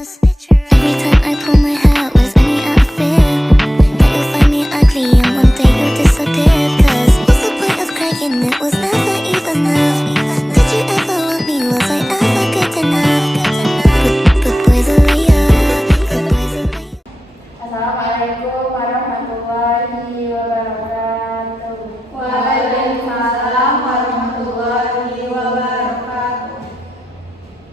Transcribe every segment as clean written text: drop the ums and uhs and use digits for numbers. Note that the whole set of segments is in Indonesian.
Every time I pull my hair, wears any outfit, that you'll find me ugly and one day you'll disappear. Cause what's the point of crying? It was never even enough. Did you ever want me? Was I ever good enough? But boys are layer, but boys are layer. Assalamualaikum warahmatullahi wabarakatuh. Waalaikumsalam warahmatullahi wabarakatuh.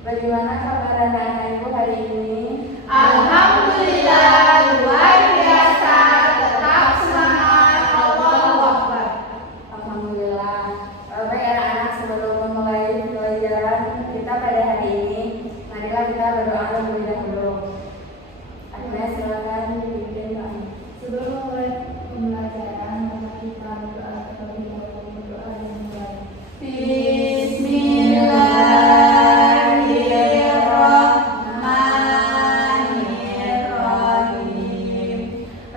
Bagaimana kabar anak-anak ibu hari ini? Alhamdulillah luar biasa, tetap semangat, Allahu Akbar. Alhamdulillah. Baik anak-anak, sebelum memulai pelajaran kita pada hari ini, marilah kita berdoa terlebih dahulu. Akhirnya silakan dipimpin Pak. Sebelum mulai pembelajaran, mari kita berdoa terlebih dahulu. Berdoa yang baik. Bismillahirrahmanirrahim.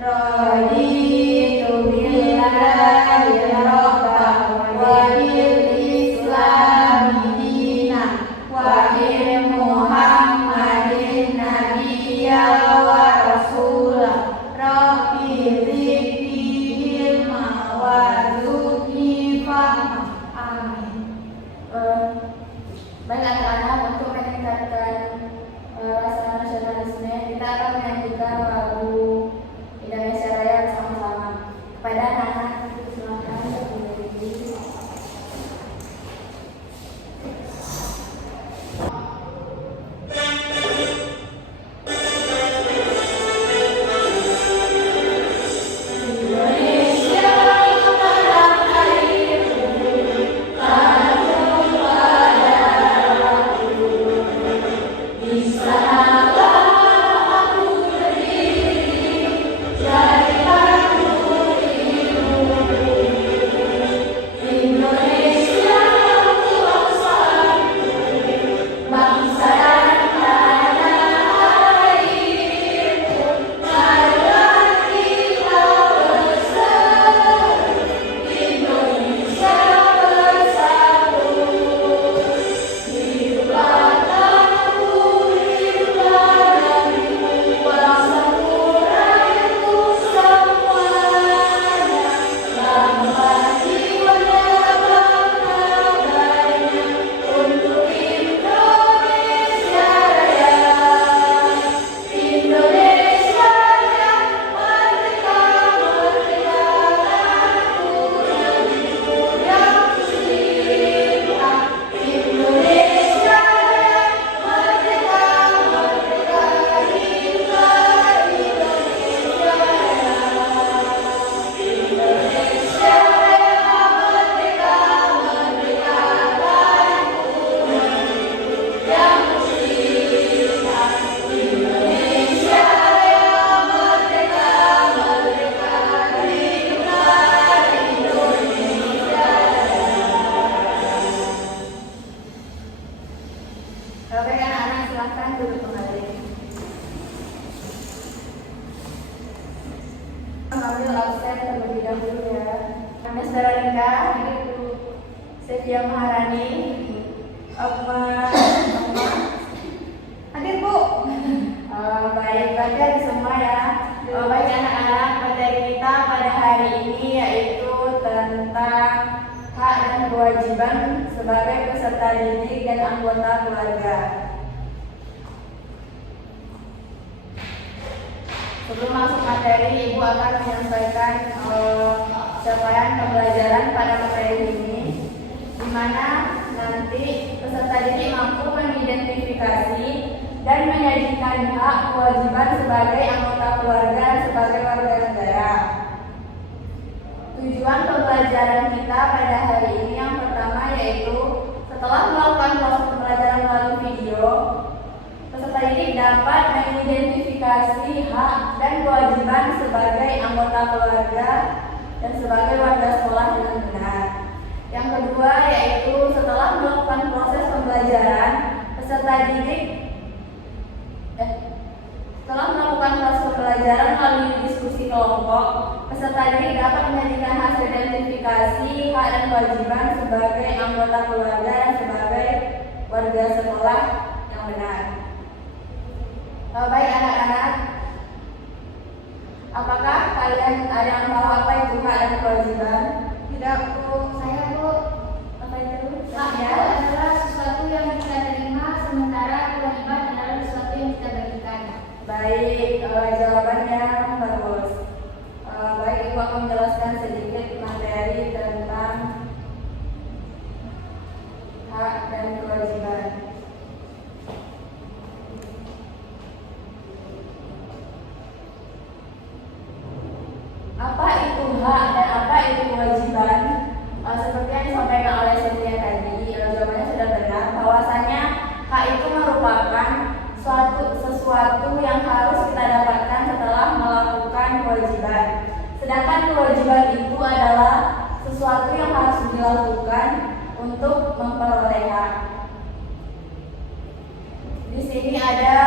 Raditu billahi rabban wa bil islami dinan wa bi Muhammadin nabiyyan wa rasulah. Rabbi zidni ilma warzuqni fahma. Amin. Baik anak-anak, untuk meningkatkan rasa nasionalisme, kita akan menyanyikan lagu Indonesia Raya bersama-sama. Kepada anak-anak, silakan berdiri. Oke anak-anak, silakan duduk kembali. Ambil absen terlebih dahulu ya. Miss Veronica, Setia Maharani, hadir Bu. Baik, baik semua ya. Baik anak-anak, materi kita pada hari ini yaitu tentang hak dan kewajiban sebagai peserta didik dan anggota keluarga. Sebelum masuk materi, Ibu akan menyampaikan capaian pembelajaran pada materi ini, di mana nanti peserta didik mampu mengidentifikasi dan menyajikan hak kewajiban sebagai anggota keluarga dan sebagai warga negara. Tujuan pembelajaran kita pada hari ini yang pertama yaitu setelah melakukan proses pembelajaran melalui video, peserta didik dapat mengidentifikasi hak dan kewajiban sebagai anggota keluarga dan sebagai warga sekolah dengan benar. Yang kedua yaitu setelah melakukan proses pembelajaran, peserta didik setelah melakukan proses pembelajaran melalui diskusi kelompok, peserta didik dapat menyajikan hasil identifikasi hak dan kewajiban sebagai anggota keluarga dan sebagai warga sekolah yang benar. Baik anak-anak, apakah kalian ada yang tahu apa itu hak dan kewajiban? Tidak, Bu. Saya, Bu. Apa itu? Hak itu Ya. adalah sesuatu yang kita terima, sementara kewajiban adalah sesuatu yang kita bagikan. Baik, jawabannya bagus. Baik, Ibu akan menjelaskan sedikit materi tentang hak dan kewajiban. Apa itu hak dan apa itu kewajiban? Seperti yang disampaikan oleh Cynthia tadi, jawabannya sudah benar. Bahwasanya hak itu merupakan sesuatu yang harus kita dapatkan setelah melakukan kewajiban. Sedangkan kewajiban itu adalah sesuatu yang harus dilakukan untuk memperoleh hak. Di sini ada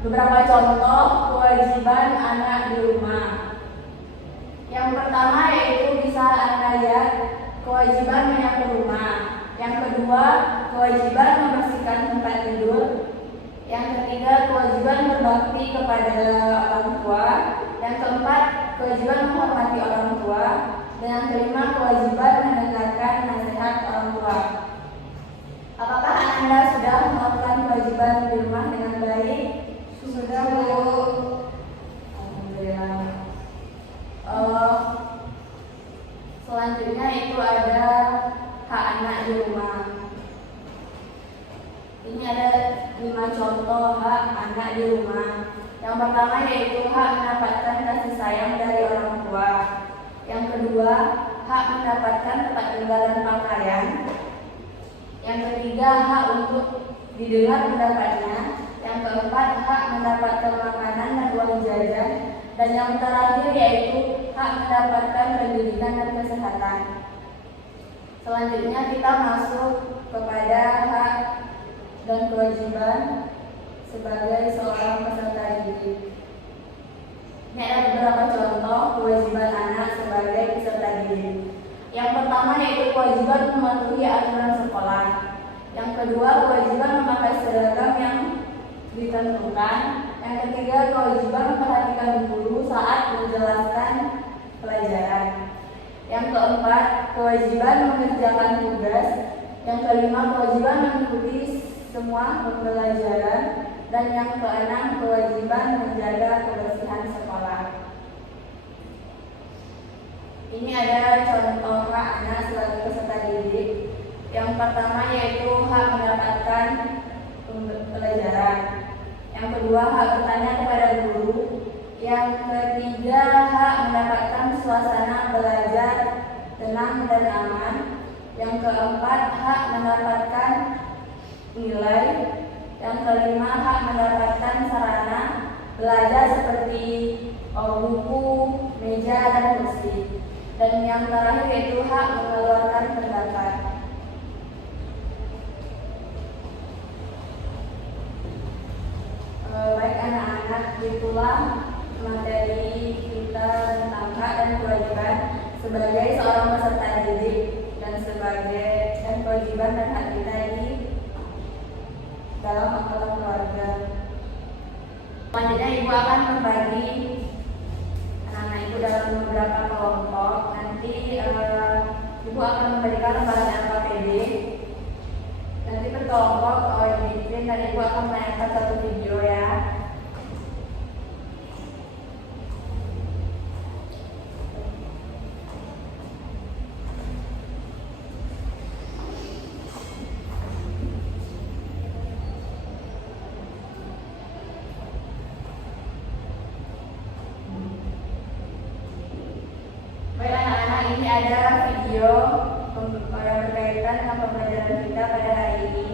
beberapa contoh kewajiban anak di rumah. Yang pertama yaitu bisa Anda lihat kewajiban menyapu rumah. Yang kedua, kewajiban membersihkan tempat tidur. Yang ketiga, kewajiban berbakti kepada orang tua. Yang keempat, kewajiban menghormati orang tua. Dan yang kelima, kewajiban mendengarkan nasihat orang tua. Apakah Anda sudah melakukan kewajiban di rumah dengan baik? Sudah, Bu. Alhamdulillah. Selanjutnya itu ada hak anak di rumah. Ini ada 5 contoh hak anak di rumah. Yang pertama yaitu hak mendapatkan kasih sayang dari orang tua. Yang kedua, hak mendapatkan tempat tinggal dan pakaian. Yang ketiga, hak untuk didengar pendapatnya. Yang keempat, hak mendapatkan makanan dan uang jajan. Dan yang terakhir yaitu hak mendapatkan pendidikan dan kesehatan. Selanjutnya kita masuk kepada hak dan kewajiban sebagai seorang peserta didik. Ini ada beberapa contoh kewajiban anak sebagai peserta didik. Yang pertama yaitu kewajiban mematuhi aturan sekolah. Yang kedua, kewajiban memakai seragam yang ditentukan. Yang ketiga, kewajiban memperhatikan guru saat menjelaskan pelajaran. Yang keempat, kewajiban mengerjakan tugas. Yang kelima, kewajiban mengikuti semua pembelajaran. Dan yang keenam, kewajiban menjaga kebersihan sekolah. Ini ada contoh hak anak sebagai peserta didik. Yang pertama yaitu hak mendapatkan pelajaran. Yang kedua, hak bertanya kepada guru. Yang ketiga, hak mendapatkan suasana belajar tenang dan aman. Yang keempat, hak mendapatkan nilai. Yang kelima, hak mendapatkan sarana belajar seperti buku, meja, dan kursi. Dan yang terakhir yaitu hak mengeluarkan pendapat. Baik anak-anak, itulah materi kita tentang hak dan kewajiban sebagai seorang peserta didik dan kewajiban dan hak kita di dalam anggota keluarga. Selanjutnya Ibu akan membagi anak-anak Ibu dalam beberapa kelompok. Nanti Ibu akan memberikan lembaran LKPD. Nanti per kelompok dibikin dan Ibu akan menayangkan satu video ya. Baik anak-anak, ini ada video yang berkaitan dengan pembelajaran kita pada hari ini.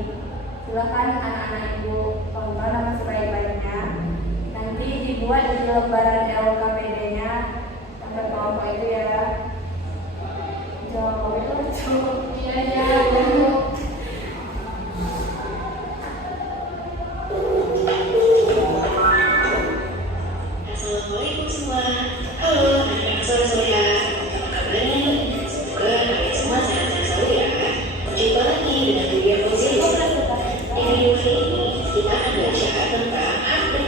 Silakan anak-anak Ibu tonton dengan sebaik-baiknya. Nanti dibuat di lembaran LKPD-nya yang berkelompok itu ya. Jawab itu lucu. Iya. Assalamualaikum semua. Halo, anak-anak sore-sore. Apa kabarnya? Semoga kalian semua sehat-sehat selalu ya. Berjumpa lagi dengan video Fauzi. Di video kali ini kita akan belajar tentang hak dan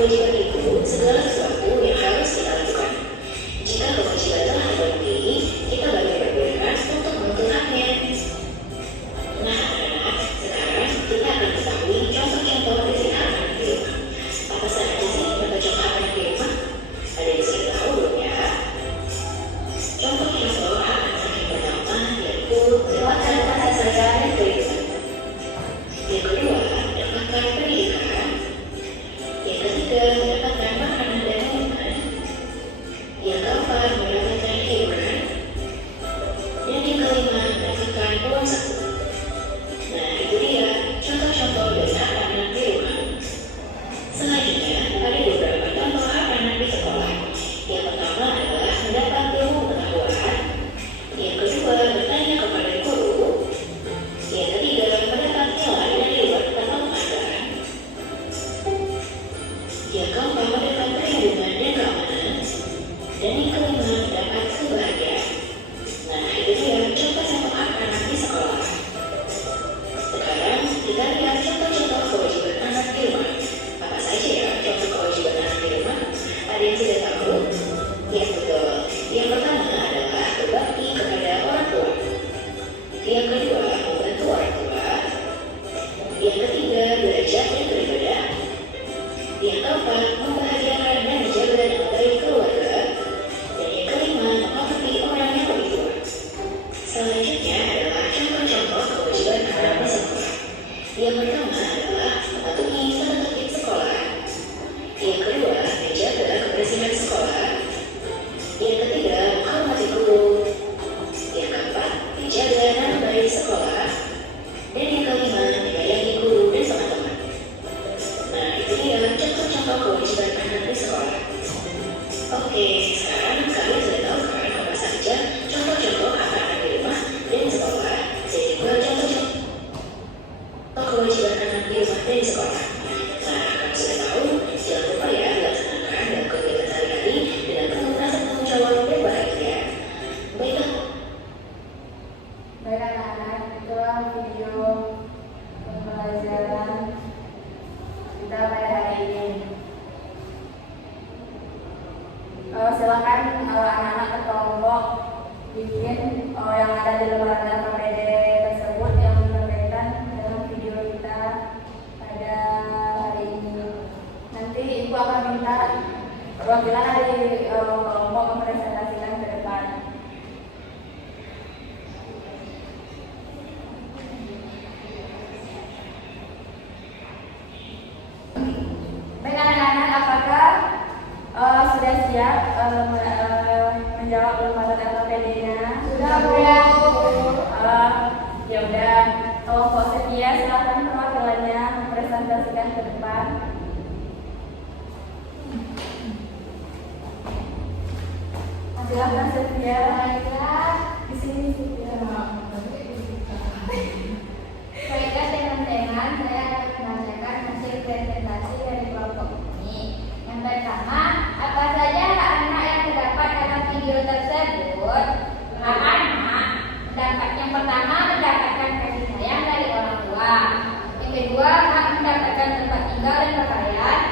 kewajiban itu segala sesuatu yang harus kita lakukan. Jika kewajiban telah terpenuhi, kita baru bergerak untuk menuntut haknya. Nah, anak-anak, sekarang kita akan ketahui contoh-contoh dari hak-hak di rumah. Apa saja sih contoh-contoh hak-hak di rumah? Ada yang sudah tahu belum ya? Contoh-contoh hak-hak yang pertama yaitu mendapatkan kasih sayang dan perlindungan. Yang kedua, mendapatkan pendidikan. Yang ketiga, mendapatkan makanan dan minuman. Yang keempat, mendapatkan hiburan. Dan yang kelima, mendapatkan uang saku. Nah, itu dia contoh-contoh dari hak anak di rumah. Selanjutnya, ada beberapa contoh hak anak di sekolah. Yang pertama adalah mendapat ilmu pengetahuan. Yang kedua, bertanya kepada guru. Yang ketiga, mendapat nilai dari luar atau penghargaan. Yang keempat, mendapat perlindungan dan keamanan. Dan yang kelima, mendapat kebahagiaan. Nah, itu dia contoh-contoh hak anak di sekolah. Sekarang kita lihat contoh-contoh kewajiban anak di rumah. Apa saja ya contoh kewajiban anak di rumah? Ada yang sudah tahu? Ya betul. Yang pertama adalah berbakti kepada orang tua. Yang kedua, membantu orang tua. Yang ketiga, belajar dan beribadah. Yang keempat, membahagiakan dan menjaga nama baik keluarga. Dan yang kelima, menghormati orang yang lebih tua. Selanjutnya adalah contoh-contoh kewajiban anak di sekolah. Yang pertama adalah mematuhi tata tertib sekolah. Yang kedua, menjaga kebersihan sekolah. Yang ketiga, menghormati guru. Yang keempat, menjaga nama baik sekolah. Dan yang kelima, menyayangi guru dan teman-teman. Nah, itu dia contoh-contoh kewajiban anak di sekolah. Oke, sekarang kalian sudah tahu kan apa saja contoh-contoh hak anak di rumah dan di sekolah, dan juga contoh-contoh kewajiban anak di rumah dan di sekolah. Nah, kalau sudah tahu, jangan lupa ya dilaksanakan dalam kegiatan sehari-hari dengan penuh rasa tanggung jawab dan bahagia. Baiklah. Baik anak-anak, itulah video pembelajaran kita pada hari ini. Silakan anak-anak ke kelompok bikin yang ada di lembaran LKPD tersebut yang berkaitan dengan video kita pada hari ini. Nanti ibu akan minta perwakilan dari kelompok mempresentasikan ke depan. Baik anak-anak, apakah sudah siap menjawab lembaran LKPD-nya? Sudah, Bu. Ya udah, kelompok setia silakan perwakilannya mempresentasikan ke depan. Silakan setia. Di sini setia. Baiklah teman-teman, saya akan membacakan hasil presentasi dari kelompok ini. Yang pertama, apa saja hak anak yang terdapat dalam video tersebut? Hak anak yang pertama mendapatkan kasih sayang dari orang tua. Yang kedua, hak mendapatkan tempat tinggal dan pakaian.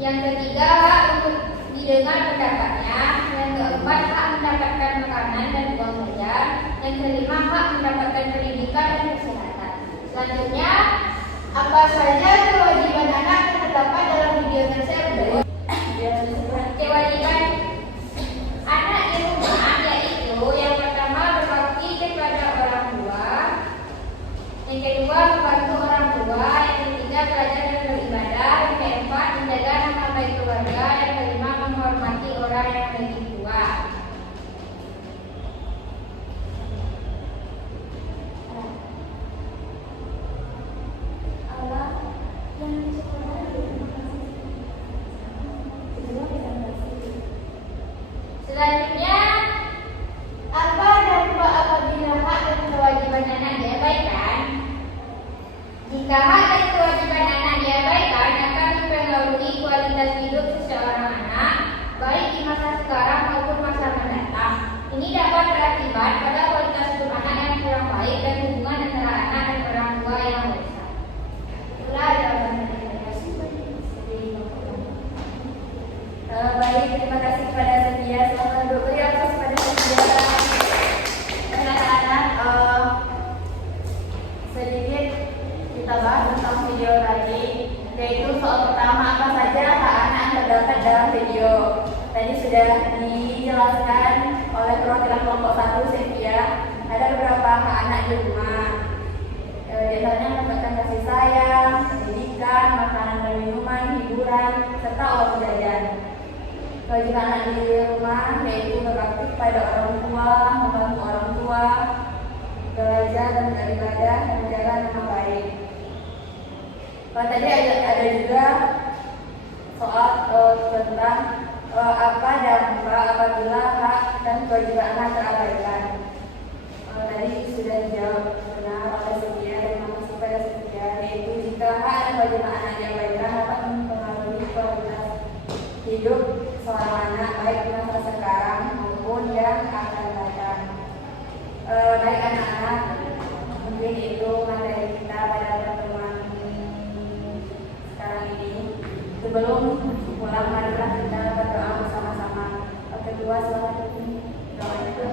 Yang ketiga, hak untuk didengar pendapatnya. Yang keempat, hak mendapatkan makanan dan uang jajan. Yang kelima, hak mendapatkan pendidikan dan kesehatan. Selanjutnya, apa saja kewajiban anak yang terdapat dalam video tersebut? Kewajiban anak di rumah yaitu yang pertama berbakti kepada orang tua, yang kedua membantu orang tua, yang ketiga belajar dan beribadah, yang keempat menjaga nama baik keluarga, yang kelima menghormati orang yang lebih tua. Allah yang Untuk soal pertama, apa saja hak anak yang terdapat dalam video? Tadi sudah dijelaskan oleh perwakilan kelompok 1 Cynthia. Ada beberapa hak anak di rumah. Di antaranya mendapatkan kasih sayang, pendidikan, makanan dan minuman, hiburan, serta uang jajan. Kewajiban anak di rumah yaitu berbakti pada orang tua, membantu orang tua, belajar dan beribadah, dan menjaga nama baik. Kalau tadi ada juga soal tentang apa dampak apabila hak dan kewajiban anak terabaikan. Tadi sudah dijawab benar oleh Cynthia dan masuk pada Cynthia, yaitu jika hak dan kewajiban anak diabaikan dapat mempengaruhi kualitas hidup seorang anak baik di masa sekarang maupun yang akan datang. Baik anak-anak, mungkin itu materi kita pada pertemuan sekarang ini. Sebelum pulang, marilah kita berdoa bersama-sama. Kedua, selamat doa itu.